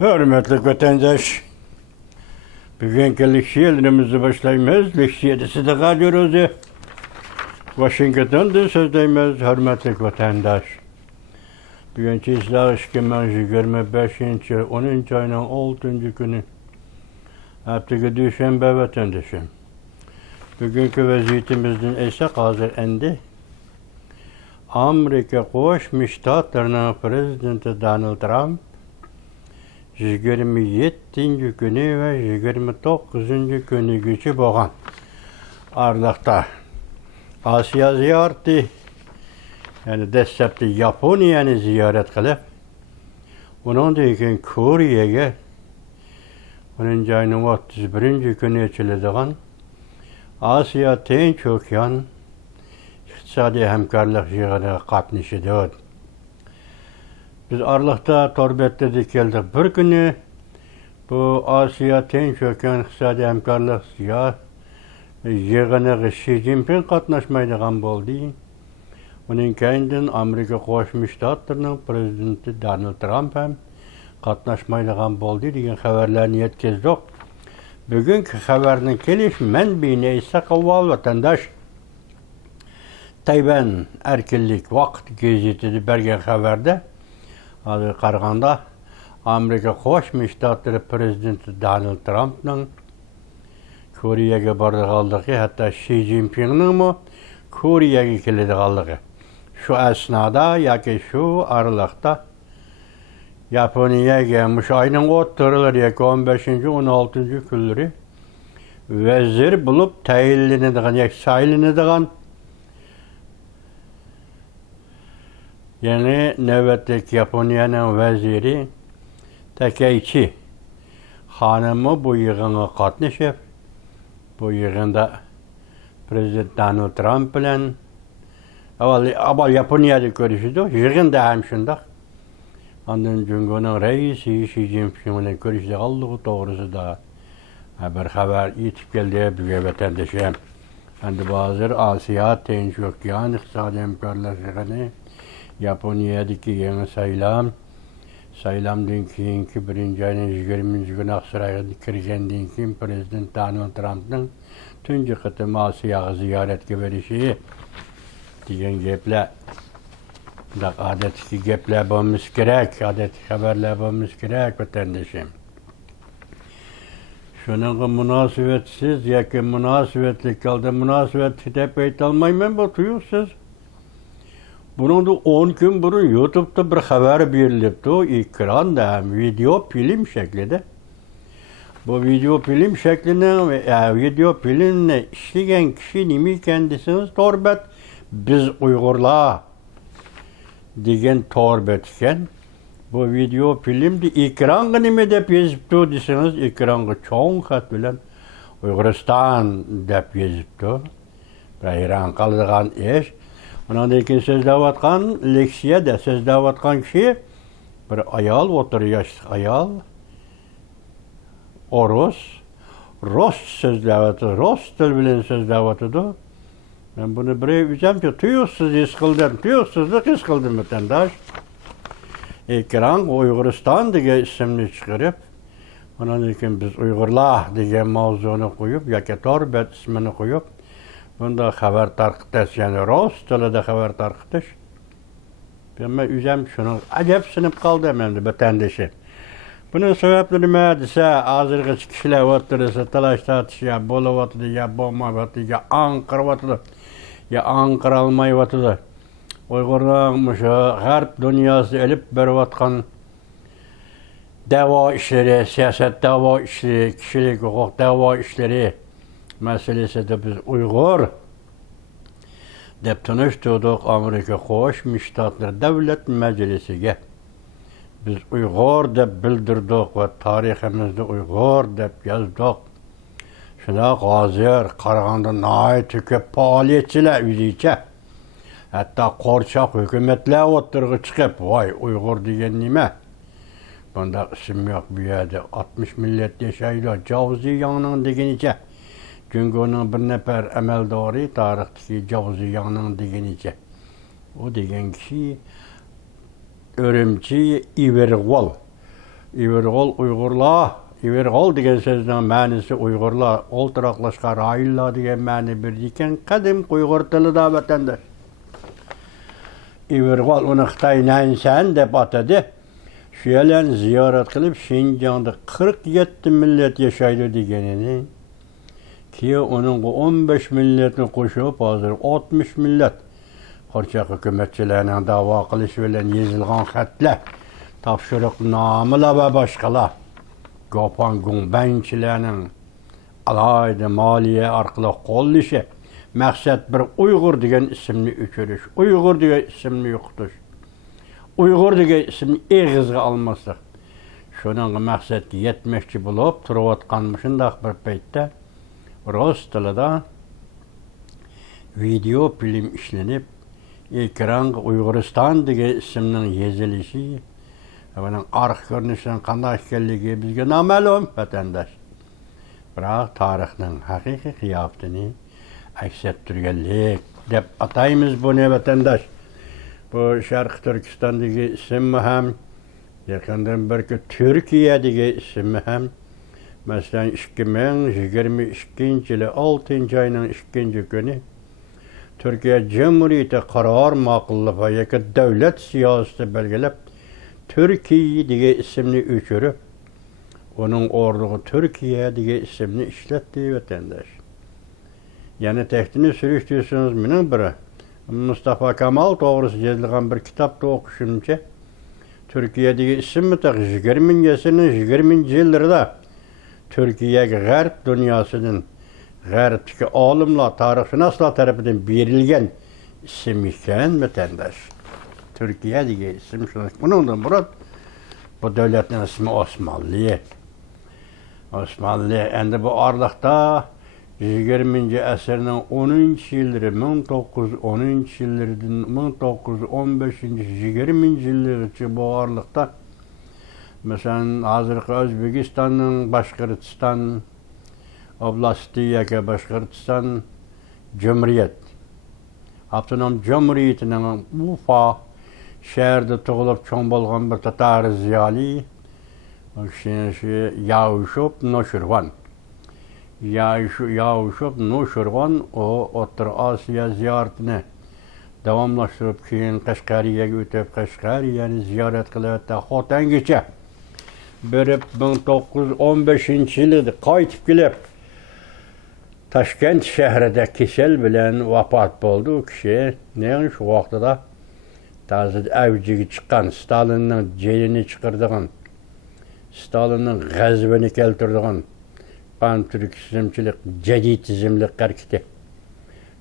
Hürmetli vatandaş, bugünkü leksiyalarımızı başlayımız. Leksiyadası da kalıyoruz. Washington'da sözdeyimiz, hürmetli vatandaş. Bugünkü İslah 2025. 10. ayının 6. günü. Haftaki Düşenbe vatandaşım. Bugünkü vaziyetimizden ise hazır endi. Amerika Qo'shma Shtatlarining prezidenti Donald Trump 27. günü ve 29. günügacha bo'lgan Arliqda Osiyo ziyarati, yani dastlabki Yaponiyani ziyorat qilib, undan keyin Koreyaga 10. ayning 31. kuni ochiladigan Osiyo Tinch okean iqtisodiy hamkorlik yig'iniga qatnashadi. Biz Arliqda Torbet'te keldik. Bir günü bu Asya Tinch okean iqtisodiy hamkorlik yig'iniga Xi Jinping qatnashmaydigan bo'ldi. Uning keyindan Amerika Qo'shma Shtatlarining prezidenti Donald Trump ham qatnashmaydigan bo'ldi degan xabarlarni yetkazdik. Bugungi xabarning kelish manbini esa avval vatandosh Tayvan Erkinlik Vaqt gazetida bergan xabarda hozir qaraganda Amerika Qo'shma Shtatlari prezidenti Donald Trumpning Koreyaga borganligi, hatto Xi Jinpingning Koreyaga keladiganligi. Shu asnoda yoki shu Arliqda Yaponiyaga mush ayning o'rtalari yoki 15-16 kunlari vazir bo'lib tayinlanadigan yoki saylanadigan, yani navbatdagi Yaponiyaning vaziri Takaichi xonimi bu yig'inga qatnashib, bu yig'inda prezident Donald Trump bilan avval Yaponiyada ko'rishdi, yig'inda ham shundoq. Ondan Jungo'ning raisi Xi Jinping bilan ko'rishganligi to'g'risida bir xabar yetib keldi bizga vatandoshim. Endi hozir Osiyo Tinch okean iqtisodiy hamkorlik yig'ini Yaponiyadagi yangi saylamdan keyingi 1. ayning 20. kuni Aqsirayga kirgandan keyin prezident Donald Trumpning tunji qatim Osiyoga ziyoratga berishi degan gaplar, odatdagi gaplar bo'lmasi kerak, odatdagi xabarlar bo'lmasi kerak vatandoshim. Shuningga munosabatsiz yoki munosabatli holda munosabatli deb aytolmayman, bu tuyuqsiz. Bunun da 10 gün burun YouTube'da bir haber verilipti. O ekranda hem video film şeklinde. Bu video film şeklinde video filmle işleyen kişi nimi kendisiniz Torbet. Biz Uygurlar degen Torbet iken. Bu video filmde ekranı nimi dep yazıptı desiniz. Ekranı çoğun hat bilen Uyguristan dep yazıptı. Hayran kaldıgan iş. Ondan keyin so'zlayotgan leksiyada so'zlayotgan kishi bir ayol, o'rta yoshli ayol, Rus so'zlayotdi, Rus til bilan so'zlayotdi. Men buni birey o'zimcha tuyuqsiz his qildim, tuyuqsizlik his qildim vatandosh. Ekran Uyg'uriston degan ismni chiqarib, ondan keyin biz Uyg'urlar degan mavzuni qo'yib, yoki Torbet ismini qo'yib, bunda xabar tarqitish, yani Rus tilida xabar tarqitish. Men o'zim shuni ajabsinib qoldim endi vatandoshim. Buning sababi nima desa, hozirgi kishilar o'tirsa talash tortish ya bo'layotdi, ya bo'lmayotdi, ya anqiryotdi, ya anqirolmayotdi. Uyg'urlar mushu g'arb dunyosida olib berayotgan da'vo ishlari, siyosat da'vo ishlari, kishilik huquq da'vo ishlari meselesinde biz Uygur dep tanıştırdık Amerika Qo'shma Shtatlari Davlat Meclisi'ge. Biz Uygur dep bildirdik ve tariximizde Uygur dep yazdık. Şuna hozir Qarag'anda nihoyatda ko'p faoliyatchilar o'zicha. Hatto qo'rchoq hukumatlar o'tirg'i chiqib, voy Uygur degan nima? Bunda ism yo'q bu yerda 60 millat yashaydi, Javzi Yangning degenicha. Jungo'ning bir nafar amaldori tarixdagi Javzi Yangning degenicha. O degan kishi Örümçi İvergol İvergol Uygurlar, İvergol degan sözün ma'nosi Uygurlar, o'ltiraqlashqa rayonlar degan ma'ni bir ekan, qadim Uyg'ur tilida vatandosh. İvergol uni Xitoy Nansan deb atadi. Shu yerlarni ziyorat qilib, Şinjan'da 47 millat yashaydi deganini. Keyin uning 15 millatni qo'shib, hozir 60 millat Qorchoq hukumatchilarining da'vo qilishi bilan yozilgan xatlar, topshiriqnomalar va boshqalar Gopon gumbanchilarning alayda moliya orqali qo'llashi, maqsad bir Uyg'ur degan ismni o'chirish, Uyg'ur degan ismni yo'qotish, Uyg'ur degan ismni eg'izga olmaslik. Shuning maqsadga yetmoqchi bo'lib turayotgan shunday bir paytda rus tilida video film ishlanib, ekranga Uyg'uriston degan ismning yozilishi, buning arx ko'rinishidan qanday ekanligi bizga noma'lum vatandosh. Biroq tarixning haqiqiy qiyofatini aks ettirganlik deb ataymiz buni vatandosh. Bu Sharq Turkistondagi ismi ham, yaqindan bir Turkiya degan ismi ham, masalan 2022 yılı 6 ayının 2 günü Türkiye Cumhuriyeti karar maqulluğu yoki davlat siyosati belgilab Türkiye degan ismni o'chirib, uning o'rniga Turkiya degan ismni ishlatdi vatandosh. Yani tehdini sürüştürsünüz mening biri Mustafa Kemal to'g'risida yozilgan bir kitobda o'qishimcha, Turkiya degan ismi 20-yillarda Türkiye'ye G'arb dünyasının, G'arbdagi olimlar, tarixshunoslar tarafidan berilgan ism ekan vatandosh. Türkiye degan ism shunday. Bundan murod bu davlatning ismi Osmanlı. Osmanlı endi bu orliqda 20-asrning 10-yillari 1910-yillardan 1915-20-yillargacha bu orliqda mesela hazırki Özbekistan'ın Başkırtistan oblasti yoki Başkırtistan Cumhuriyet. Avtonom Cumhuriyeti'nin Ufa şehirde tug'ilib cho'ng bo'lgan bir tatar ziyoli, Yavuşov Noshirvan. Yavuşov Noshirvan o O'rta Osiyo ziyoratini davomlashtirib, keyin Qashqariyaga o'tib, Qashqariyani ziyorat qilib, Xotangacha berib 1915-yilda qaytib kelib Toshkent shahrida kasal bilan vafot bo'ldi u kishi. Ne shu vaqtda tazid avjiga chiqqan Stalinning jelini chiqirdigan, Stalinning g'azabini keltirdigan pan-turkizmchilik, jadidizmlik harakati.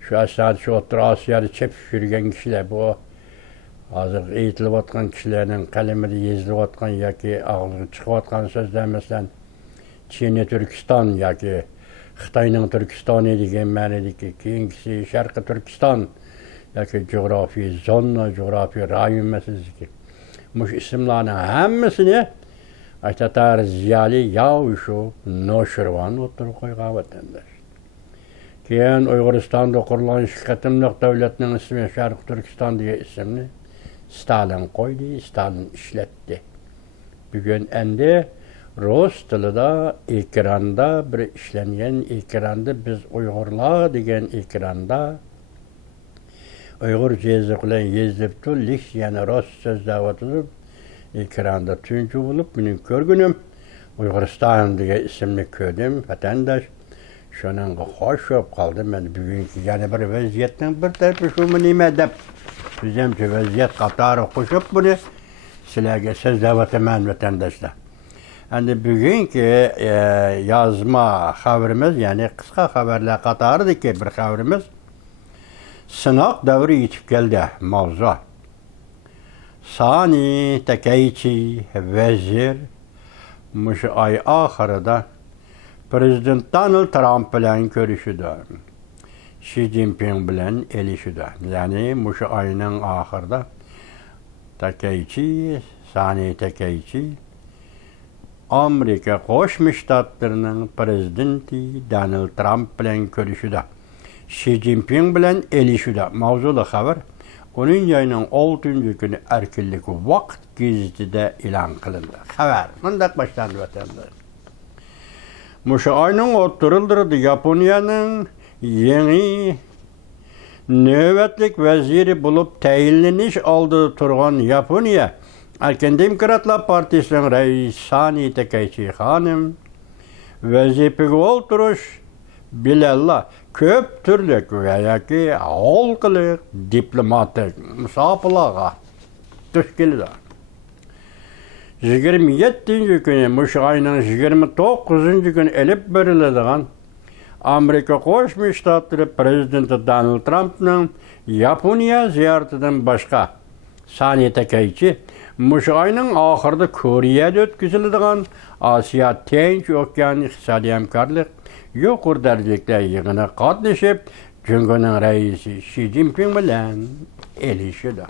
Şu aslında şu O'rta Osiyoda chepib yurgan kishilar, bu hozir aytilayotgan kishilarning qalamida yozilayotgan yoki og'ziga chiqayotgan so'zlar, masalan China Turkiston yoki Xitoyning Turkistoni degan ma'nodagi, keyingisi Sharqi Turkiston yoki jo'g'rofiy zona, jo'g'rofiy rayon masalasi. Mush ismlarning hammasini Tatar ziyoli Yavuşov Noshirvan o'tirib qo'ygan vatandosh. Keyin Uyg'uristonda qurilgan ikki qatimliq davlatning ismi Sharq Turkiston degan ismni Stalin qo'ydi, Stalin ishlatdi. Bugun endi rus tilida ekranda bir ishlangan ekranda biz Uyg'urlar degan ekranda Uyg'urcha yozuv bilan yozilib turlik, yana rus so'zlar o'tilib ekranda tunchi bo'lib mening ko'rgunim Uyg'uriston degan ismni ko'rdim vatandosh. Şunun hoş olib qoldi. Men bugungi yana bir vaziyatning bir tarafi shumi nima deb bizimcha vaziyat qatori qo'shib buni sizlarga so'zlayapman vatandoshlar. Endi bugungi yozma xabarimiz, ya'ni qisqa xabarlar qatoridagi bir xabarimiz sinoq davri yetib keldi mavzu. Sani Takaychi vazir mushu oy oxirida Prezident Donald Trump bilan ko'rishdi. Xi Jinping bilan elishdi. Ya'ni mushu oyning oxirida Sani Takaychi Amerika Qo'shma Shtatlarining prezidenti Donald Trump bilan ko'rishdi. Xi Jinping bilan elishdi. Mavzuli xabar 10 ayının 6. günü erkinlik vakt gazetede ilan kılındı. Haber. Mındak başlandı vatandaş. Muşu ayının oturulduğu Japonya'nın yeni nöbetlik veziri bulup tayinleniş aldığı turgan Japonya Erken Demokratlar Partisi'nin reisi Sani Takaichi hanım vazifege olturuş bilalla köp türlük veya ki halkılık diplomatik musafalaga tüşkildi. 27. günü Muşu ayının 29. günü elip verildiğin Amerika Koşmuş Ştatları Prezidenti Donald Trump'ın Japonya ziyaretinden başka Sani Takaichi Muşu ayının ahırda Kore'de ötküzüldüğün Asya Tinç Okyanı İqtisadi Hemkarlık yuqur derecelikler yığına katlaşıp Cumhurbaşkanı reisi Xi Jinping bilen elişidi.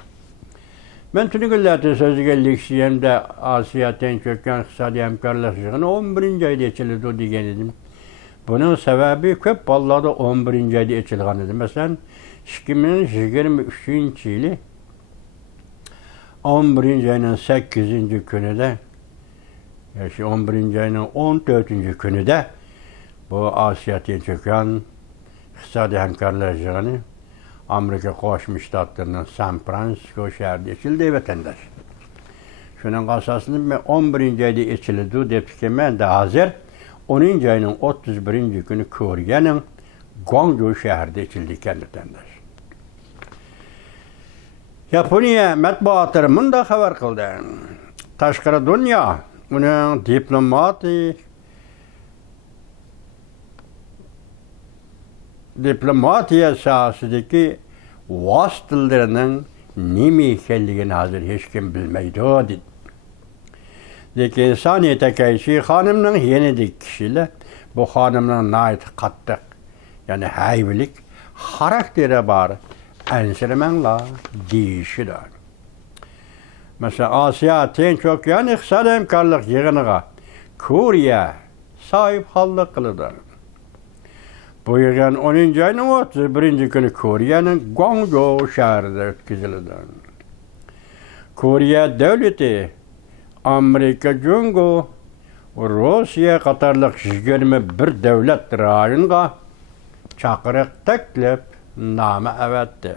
Ben tüm günlerde sözüge Liksiyem'de Asya Tinç Okyanı İqtisadi Hemkarlık yığına 11. ayda içildi diyen idim. Bunun sebebi köp vallahi 11. ayda içilgan idim. Mesela 2023 yılı 11. ayının 8. günü de 11. ayının 14. günü de bu Asya Tinç Okyanı İqtisadi Hemkarlığı Amerika Koşmuş Ştatları'nın San Francisco şehrinde içildi vatandaş. Şunun kasasını 11. ayda içildi deyip ki ben de hazır 10. ayının 31. günü Kore'nin Gwangju şehrinde içildi vatandaş. Japonya matbuatları mında haber kıldı. Taşkara dünya onun diplomatiya sahasındaki vasıtalarının nemi ekenligini hazır hiç kim bilmeydi o dedi. Lekin Sani Takaichi hanımın yenidik kişiyle bu hanımın ait kattık yani hayvilik karakteri var. Ensirmenla değişir. Mesela Asya Tinç Okyanı İqtisadi Hemkarlık yığınıga Kore sahip hallık kılıdır. Bu yığın 10. ayının 31. günü Kore'nin Gwangju şehrinde ötküzüldü. Kore devleti Amerika, Cumhuriyeti, Rusya katarlık 21 devlet rayonuna çakırık teklif nama evetti.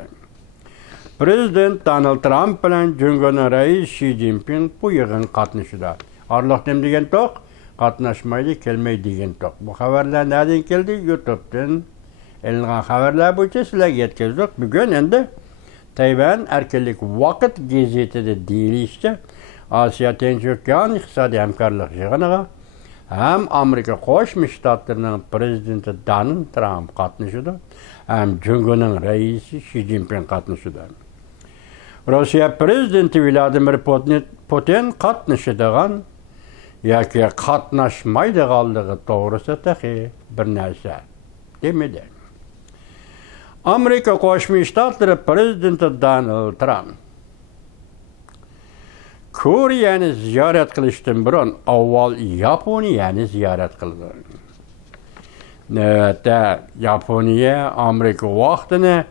Prezident Donald Trump bilen Cumhurbaşkanı reisi Xi Jinping bu yığın katnaşıda. Arlıqdım degen tok, katnaşmaydı, kelmey degen tok. Bu haberler nereden geldi? YouTube'dan elingan haberler boyunca sizlerge yetkizdik. Bugün endi Tayvan erkinlik vakit gazetede deyilişçe Asya Tinç Okyanı İqtisadi Hemkarlık yığınıga hem Amerika Koşmuş Ştatları'nın prezidenti Donald Trump katnaşıda hem Cumhurbaşkanı reisi Xi Jinping katnaşıda. Rusya prezidenti Vladimir Putin katnaşıdığın yoki katnaşmaydiganligi to'g'risida tahi bir narsa demedi. Amerika Qo'shma Shtatlari prezidenti Donald Trump Kore'ni ziyorat qilishdan burun avval Yaponiyani ziyorat qildi. Navbatda Yaponiya Amerika vaqtini,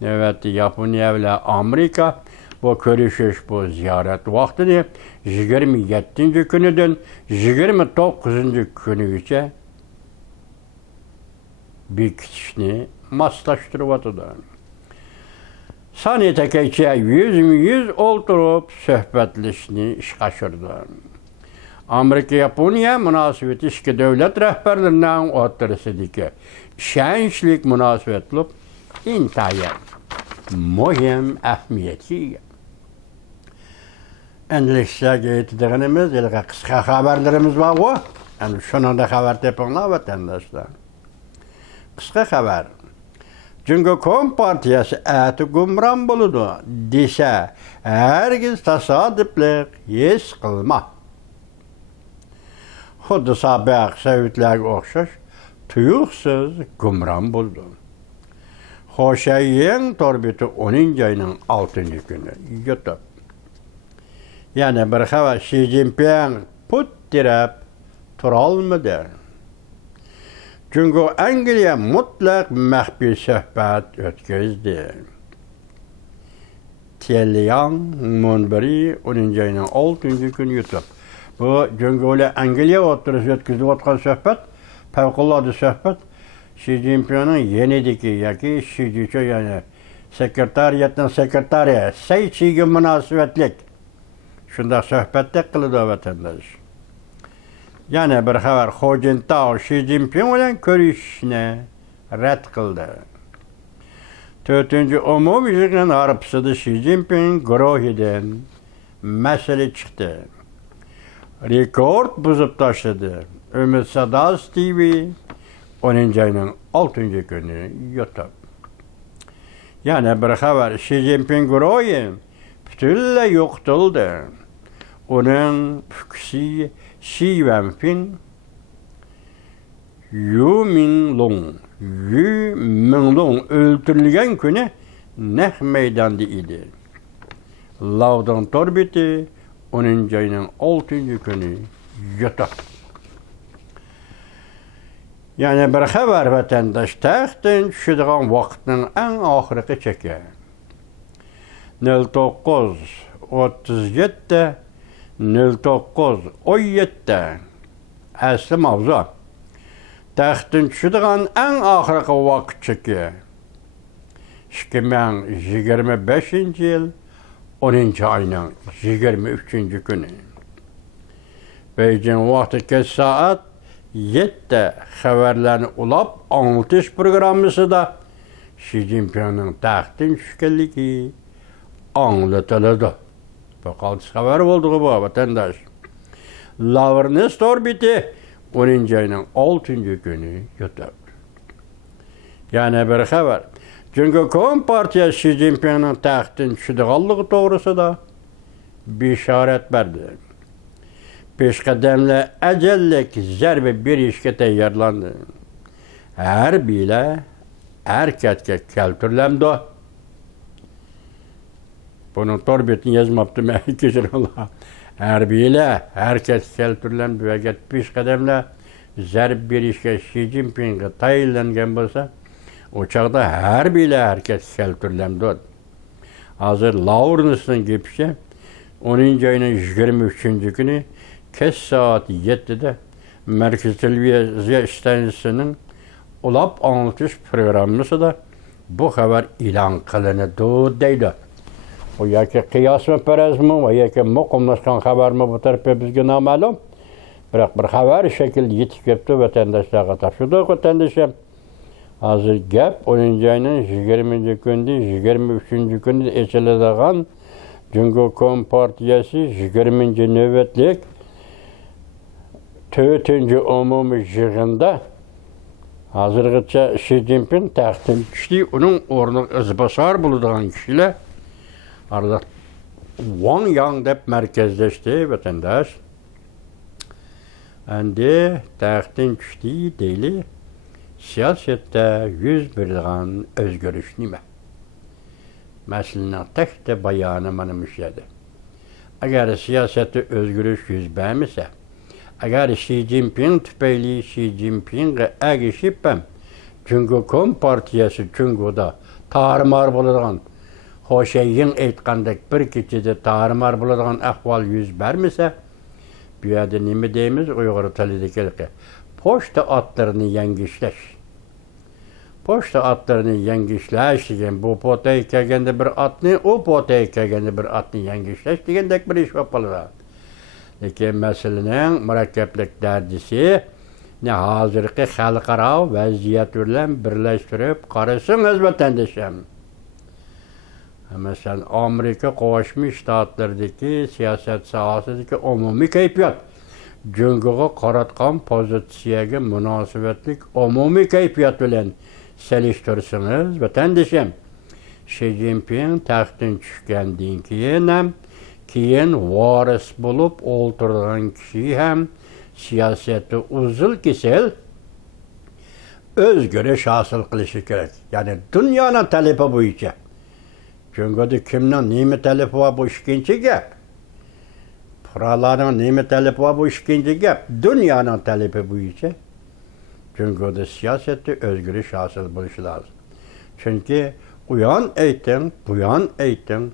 navbatda Yaponiya bilan Amerika bu ko'rishish bu ziyorat vaqtini 27. kunidan 29. kunigacha bekitishni moslashtiryapti. Sani Takaichi yüz o'ltirib suhbatlashishni ishga oshirdi. Amerika Yaponiya munosabati ikki davlat rahbarlarining o'rtasidagi ishonchli munosabat bo'lib, intayin muhim ahamiyatga ega. Endilikcha aytadiganimiz, qisqa xabarlarimiz bor. Yani shuningda xabar tepinglar vatandoshlar. Qisqa xabar. Cumhuriyet Partiyasi ati gumron bo'ladi desa, hargiz tasodiflik his qilma. Xuddi sabiq Sovetlarga o'xshash tuyuqsiz gumron bo'ldi. Xo'shayin torbiti 10. ayning 6. kuni YouTube. Yani bir xabar Xi Jinping put dirab turolmadi. Çünkü Angliya mutlaq maxfiy suhbat o'tkazdi. Tieliyan Munberi 10. ayının 6. günü YouTube. Bu Cöngöle Angliya oturusu yetkizip otkan söhbet, fevkalade söhbet. Xi Jinping'in yenideki yaki Xi Jinping yani sekretariyetten sekretariye seyçiği münasebetlik. Şunda söhbette kılıdı vatandaş. Yani bir haber Hojintao Xi Jinping ile görüşüne red kıldı. 4. umum yığın arpsıdı Xi Jinping Grohi'den mesele çıktı. Rekord bozup taşıdı. Ümit Sadas TV 10. ayının 6. günü YouTube. Yani bir haber Xi Jinping Grohi bütünle yoktuldu. Onun füksü Xi Jinping Yu Minglong öldürülgen günü Neh meydanda idi. Lavdan torbiti 10. ayının 6. günü YouTube. Yani bir haber vatandaş taxtın düşüdüğün vaxtın en ahırkı çeki. 09:37 09:17 asli mavzu. Taxtın düşüdüğün en ahırkı vaqt çeki. 2025 yıl 10. ayının 23. günü. Beijing vaxtı kes saat 7 haberlerini ulap anlatış programısı da Xi Jinping'in taxtın düşkenligi anlatıldı. Fakat haber olduğu bu vatandaş. Lavernist orbiti 10. ayının 6. günü YouTube. Yani bir haber. Çünkü Kompartiya Xi Jinping'in taxtın düşüdüğü doğrusu da bir işaret verdi. Peşkademle ecellik zerbe bir işke teyyarlandı. Her bile erketke keltürlemdi. Bunun torbetini yazmaptım geçir Allah. Her bile erket keltürlemdi ve get peşkademle zerbe bir işke Xi Jinping'e tayinlengen bolsa o çağda her bile erket keltürlemdi. Hazır Lavrnis'in gepişe 10. ayının 23. günü kes saat 7'de Merkez Televizyon İstasyonunun ulap anlatış programısı da bu haber ilan kılındı deydi. O yaki kıyas mı perez mi, o yaki mukumlaşkan haber mi bu tarafı bizge namalum. Bırak bir haber şekilde yetişkepti vatandaşlara taşıdı vatandaşım. Hazır gep 10. ayının 20. günde 23. günde eçilediğin Cumhuriyet Kompartiyası 20. nöbetlik 4. umumi yığında hazırgıça Xi Jinping taxtın düştü. Onun ornu izbasar bulduğun kişiyle arada Wang Yang dep merkezleşti vatandaş. Endi taxtın düştü deyli siyasette yüz birliğin özgürlüş nime. Mesela tek de bayanı manımışladı. Eğer siyasette özgürlüş yüz vermişse eğer Xi Jinping tüpeyli Xi Jinping'e erişipem çünkü Kompartiyası çünkü da tarımar bulduğun hoşeyin etkandık bir kişide tarımar bulduğun ahval yüz vermişse bir yerde nime deyimiz Uygur Talı'daki poşta atlarını yengişleş. Poşta atlarını yengişleş diyen bu potaya kelgende bir atını o potaya kelgende bir atını yengişleş diyen dek bir iş yapalı. Lekin meselenin mürekkeplik derdisi ne hazırki halkara vaziyet ile birleştirip karısınız vatandaşım. Mesela Amerika Birleşmiş Ştatlar'daki siyaset sahasındaki umumi keyfiyat. Cüngüge qaratqan pozitsiyaga münasebetlik umumi keyfiyat bilen seliştirsiniz vatandaşım. Xi Jinping taxtdan tushgandan keyin varis bulup o'ltirgan kishi ham siyosatda uzil kesel o'zgarish hosil qilishi kerak. Ya'ni dunyoning talabi bo'yicha. Chunki kimning nima talabi bor bu ikkinchi gap. Fuqarolarning nima talabi bor bu ikkinchi gap. Dunyoning talabi bo'yicha. Chunki siyosatda o'zgarish hosil bo'lishi lozim. Chunki uyon ayting, buyon ayting,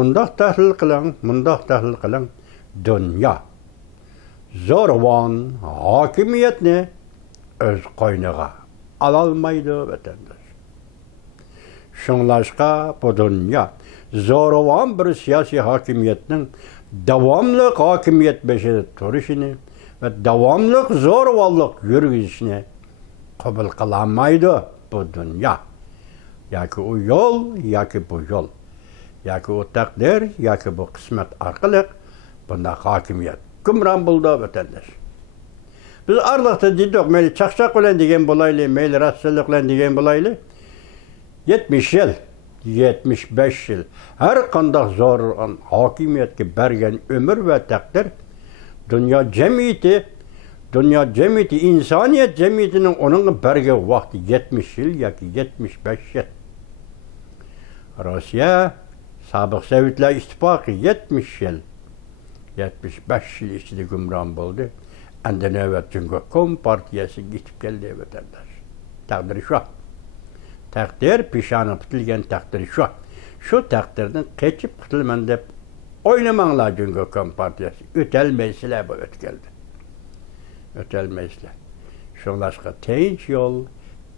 undaq tahlil qiling, mundaq tahlil qiling. Dünya zo'ravon hokimiyatni o'z qo'yniga ololmaydi vatandosh. Shunglashqa bu dunyo zo'ravon bir siyosiy hokimiyatning davomli hokimiyat beshida turishini va davomli zo'ravonlik yurgizishini qabul qilolmaydi bu dunyo. Yoki u yo'l, yoki bu yo'l. Yoki u taqdir, yoki bu qismat orqali bunda hokimiyat hukmron bo'ldi vatandosh. Biz arliqda dedik, mayli chaqchaq bilan degan bo'layli, mayli rassizlik bilan degan bo'layli. 70 yil, 75 yil har qanday zo'r hokimiyatga bergan umr va taqdir dunyo jamiyati, insoniyat jamiyatining onun bergan vaqti 70 yil yoki 75 yil. Rossiya sobiq Sovetlar ittifoqi 70 yil, 75 yil ichida hukmron bo'ldi. Endi navbat Cumhuriyet partiyasi yetib keldi vatandosh. Taqdir shu. Taqdir peshona bitilgan taqdir shu. Shu taqdirdan qechib qutulman deb o'ylamanglar Cumhuriyet partiyasi. O'tolmaysizlar bu o'tkeldi. O'tolmaysizlar. Shunlashqa tinch yo'l,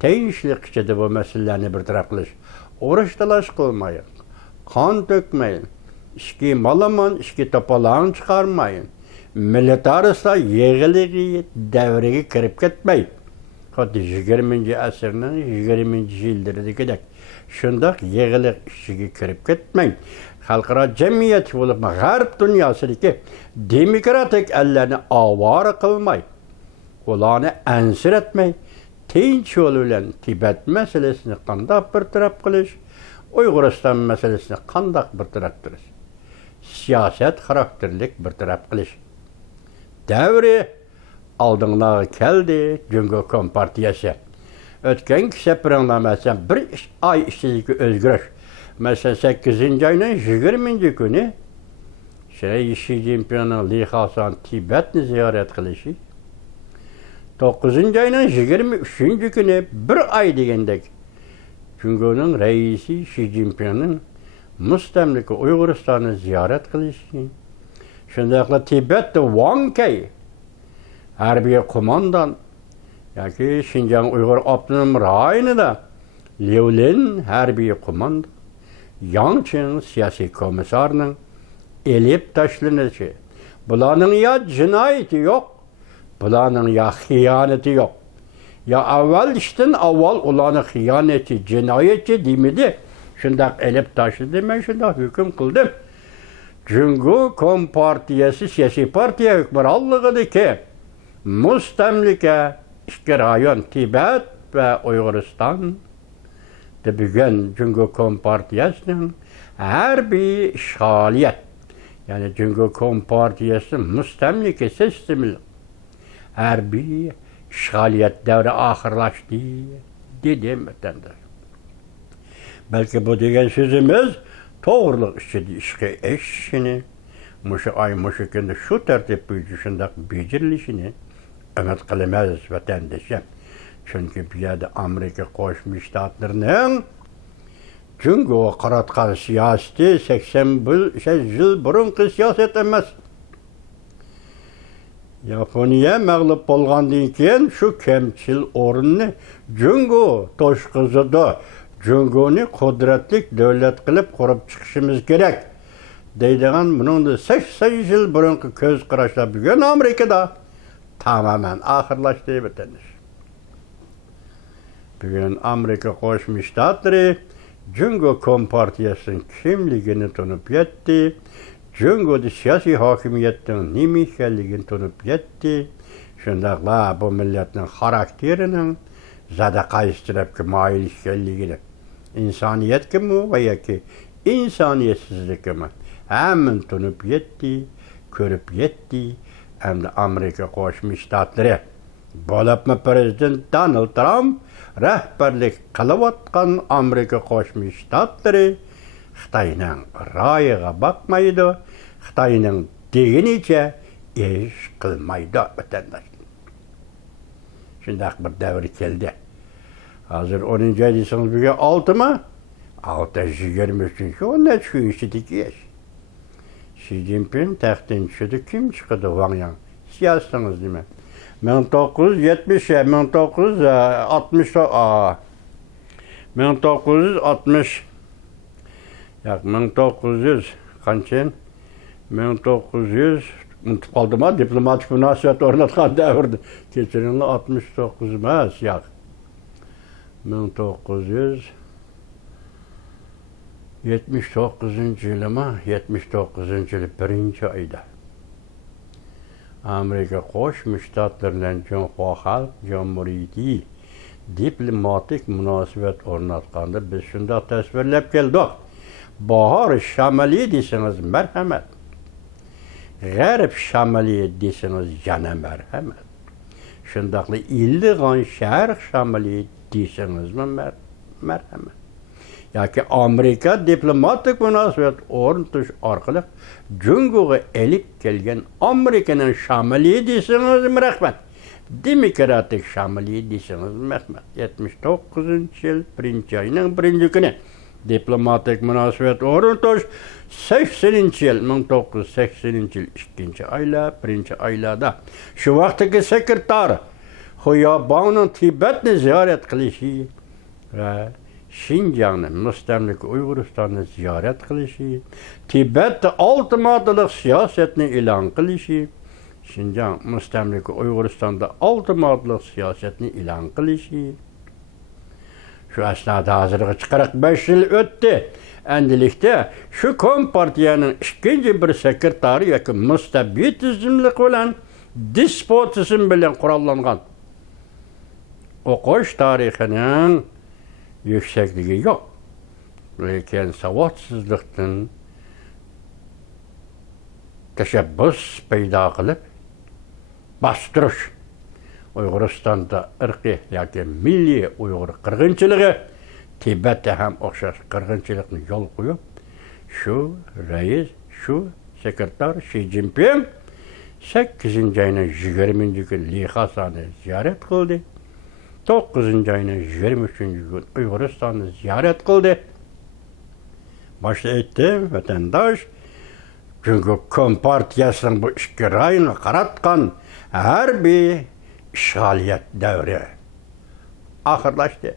tinchlik ichida bu masalalarni bartaraf qilish, urush talash qilmayın, qon to'kmayin, ishki malaman, ishki to'polon chiqarmayin. Militaristlar yig'iliga davriga kirib ketmay. Xuddi 20-asrning 20-yildaridagidek shundoq yig'iliq ishiga kirib ketmang. Xalqaro jamiyat bo'lib g'arb dunyosidagi demokratik ellarni ovora qilmay, ularni ansiratmay, tinch yo'l bilan Tibet masalasini qanday bartaraf qilish, Uyg'uriston masalasini qanday bartaraf qilish, siyosat xarakterlik bartaraf qilish davri oldinlarga keldi Cumhuriyet partiyasi. O'tgan sepranglamasdan bir ay ichidagi o'zgarish. Mesela 8. ayının 20. günü Xi Jinping'in Li Hasan Tibet'ni ziyaret qilishi. 9. ayının 23. günü bir ay degandek Cumhuriyet'in reisi Xi Jinping'in mustamlika Uyg'uriston'ni ziyaret qilishi. Shundaqla Tibet'te Wang Kei harbiy qo'mondan yoki Xinjiang Uyg'ur avtonom rayonida Liulin harbiy qo'mondan Yang Chen siyosiy komissarning elib tashlanishi. Bularning ya jinoyati yo'q, bularning ya xiyonati yo'q. Ya avval ishdan avval ularning xiyonati, jinoyati demidi. Shundaq elib tashladi, men shundaq hukm qildim. Cumhuriyet partiyasi siyosiy partiya hukmronligidagi mustamlika ikki rayon Tibet va Uyg'uriston bugun Cumhuriyet partiyasining harbiy ishg'oliyat, ya'ni Cumhuriyet partiyasi mustamlika sistemi harbiy ishg'oliyat davri oxirlashdi dedim vatandosh. Balki bu degan so'zimiz to'g'riliq ichida ishga eshishini, mushu kunda shu tartib bo'yicha shundoq bejirilishini umid qilamiz vatandoshlar. Chunki bu yerda Amerika Qo'shma Shtatlarining Cumhuriyet qaratgan siyosati 80 yil burungi siyosat emas. Yaponiya mag'lub bo'lgandan keyin shu kamchil o'rinni Cumhuriyet to'shqizida Cumhuriyetni qudratli davlat qilib qurib chiqishimiz kerak deydigan buningda 80 yil burungi ko'z qarashlar bugun Amerikada tamamen oxirlashdi vatandosh. Bugün Amerika Qo'shma Shtatlari Cumhuriyet partiyasining kimligini tunib yetdi. Cumhuriyet siyosiy hokimiyatning nima ekanligini tunib yetdi. Shundaqla bu millatning xarakterining zada qaysi tarafga moyil ekanligini, insoniyatgami va yoki insoniyatsizlikmi hammasini tunib yetdi, ko'rib yetdi. Hamda Amerika Qo'shma Shtatlari bo'libmi prezident Donald Trump rahbarlik qilayotgan Amerika Qo'shma Shtatlari Xitoyning ra'yiga boqmaydi, Xitoyning deginicha ish qilmaydi vatandosh. Shundaq bir davr keldi. Hozir 10. ay desangiz bugun 6mi? 6 23 o'n shu ishidagi ish. Xi Jinping taxtdan tushdi, kim chiqadi Wang Yang? Siz yozdingiz nima? 1970 1960 1960 yo'q 1900 qancha 1900 unutib qoldim, diplomatik munosabat o'rnatgan davrda. Kechiringlar 69 emas, yo'q. 1979-yilmi? 79-yil 1-oyda. Amerika Qo'shma Shtatlarining Jonxo Xalq Jamhuriyati diplomatik munosabat o'rnatganda biz shunday tasvirlab keldik. Bahor shamali desangiz marhamat. G'arb shamali desangiz yana marhamat. Shundaqla illig'on sharq shamali desangiz marhamat. Yoki Amerika diplomatik munosabat o'rnatish orqali Jungoga elib kelgan Amerikaning shamali desangiz marhamat. Demokratik shamali desangiz marhamat. 79-yil 1-oyning 1-kuni diplomatik munosabat o'rnatish 80-yil 1980-yil 2-oylar 1-oylarda shu vaqtdagi sekretar Xiyobonning Tibetni ziyorat qilishi va Şinjan'ın mustamlaka Uyg'uristonni ziyorat qilishi, Tibetda ultimatlik siyosatni e'lon qilishi, Şinjan mustamlaka Uyg'uristonda ultimatlik siyosatni e'lon qilishi. Şu asnoda hozirgacha 45 yil o'tdi. Endilikda shu kompartiyaning ikkinchi bir sekretari yoki mustabidizmlik bilan despotizm bilan qurollangan o'qish tarixining yüksekliği yok. Lekin savadsizlikten teşebbüs paydo qilib bastirish Uyg'uristonda irqiy yoki milliy Uyg'ur qirg'inchiligi, Tibetda ham o'xshash qirg'inchilikni yo'l qo'yib, shu rais, shu sekretar Xi Jinping 8-oyning 20-kuni Lixasani ziyorat qildi. 9-oyning 23-kuni Uyg'uristonni ziyorat qildi. Boshda aytdim, vatandosh, chunki kompartiyasining bu ikki rayni qaratgan harbiy ishg'oliyat davri oxirlashdi.